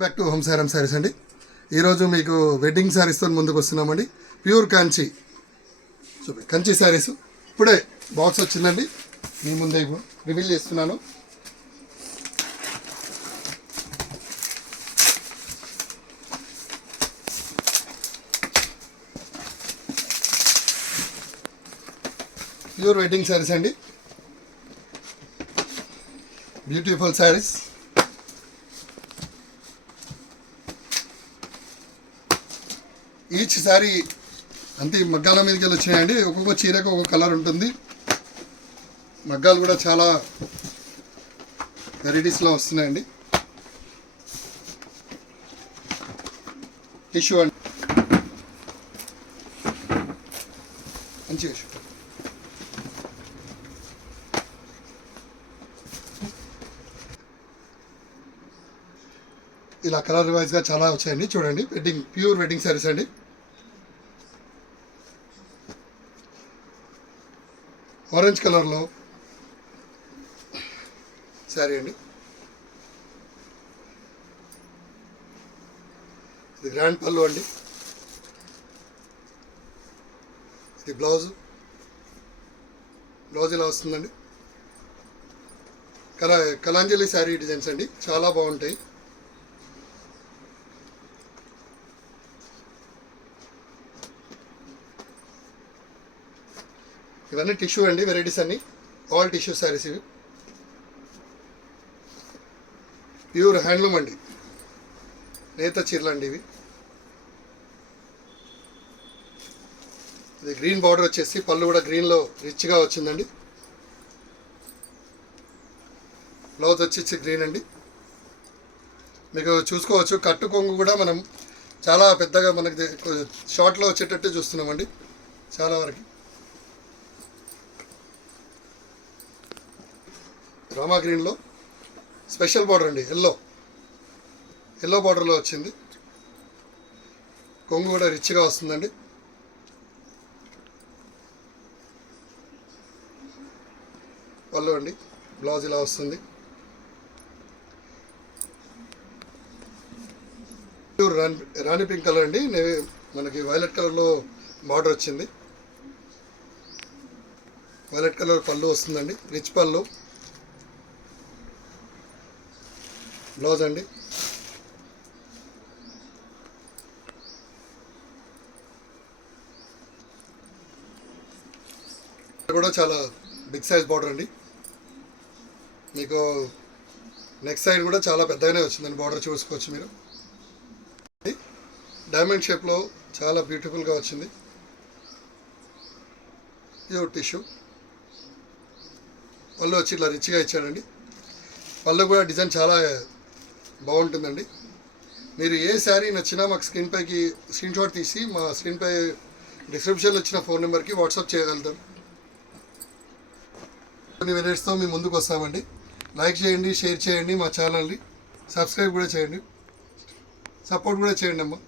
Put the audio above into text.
Back to home సారం సారీస్ అండి. ఈరోజు మీకు వెడ్డింగ్ శారీస్తో ముందుకు వస్తున్నామండి. ప్యూర్ కంచి కంచి శారీస్ ఇప్పుడే బాక్స్ వచ్చిందండి, మీ ముందే రివీల్ చేస్తున్నాను. ప్యూర్ వెడ్డింగ్ శారీస్ అండి, బ్యూటిఫుల్ శారీస్. ఈచ్ శారీ అంతే మగ్గాల మీదకి వెళ్ళి వచ్చినాయండి. ఒక్కొక్క చీరకు ఒక్కొక్క కలర్ ఉంటుంది. మగ్గాలు కూడా చాలా వెరైటీస్లో వస్తున్నాయండి. టిష్యూ అండి, మంచి టిష్యూ. ఇలా కలర్ వైజ్గా చాలా వచ్చాయండి. చూడండి, ప్యూర్ వెడ్డింగ్ శారీస్ అండి. ఆరెంజ్ కలర్లో శారీ అండి. ఇది గ్రాండ్ పళ్ళు అండి. ఇది బ్లౌజ్ ఇలా వస్తుందండి. కలాంజలి శారీ డిజైన్స్ అండి, చాలా బాగుంటాయి. ఇవన్నీ టిష్యూ అండి, వెరైటీస్ అన్ని ఆల్ టిష్యూ శారీస్. ఇవి ప్యూర్ హ్యాండ్లూమ్ అండి, నేత చీరలు అండి ఇవి. ఇది గ్రీన్ బార్డర్ వచ్చేసి పళ్ళు కూడా గ్రీన్లో రిచ్గా వచ్చిందండి. బ్లౌజ్ వచ్చేసి గ్రీన్ అండి. మీకు చూసుకోవచ్చు, కట్టు కొంగు కూడా మనం చాలా పెద్దగా మనకి షార్ట్లో వచ్చేటట్టు చూస్తున్నామండి చాలా వరకు. రామా గ్రీన్లో స్పెషల్ బార్డర్ అండి, ఎల్లో బార్డర్లో వచ్చింది. కొంగు కూడా రిచ్గా వస్తుందండి. పళ్ళు అండి, బ్లౌజ్ ఇలా వస్తుంది. రాణి పింక్ కలర్ అండి, మనకి వైలెట్ కలర్లో బార్డర్ వచ్చింది. వైలెట్ కలర్ పళ్ళు వస్తుందండి, రిచ్ పళ్ళు. బ్లౌజ్ అండి, కూడా చాలా బిగ్ సైజ్ బార్డర్ అండి. మీకు నెక్స్ట్ సైడ్ కూడా చాలా పెద్దగానే వచ్చిందండి బార్డర్, చూసుకోవచ్చు మీరు. డైమండ్ షేప్లో చాలా బ్యూటిఫుల్గా వచ్చింది. Pure tissue. పళ్ళు వచ్చి ఇట్లా రిచ్గా ఇచ్చాడండి. పళ్ళు కూడా డిజైన్ చాలా బాగుంటుందండి. మీరు ఏ శారీ నచ్చినా మాకు స్క్రీన్ షాట్ తీసి మా స్క్రీన్పై డిస్క్రిప్షన్లో ఇచ్చిన ఫోన్ నెంబర్కి వాట్సాప్ చేయగలుగుతాం. కొన్ని వెరైటీస్తో మేము ముందుకు వస్తామండి. లైక్ చేయండి, షేర్ చేయండి, మా ఛానల్ని సబ్స్క్రైబ్ కూడా చేయండి, సపోర్ట్ కూడా చేయండి అమ్మా.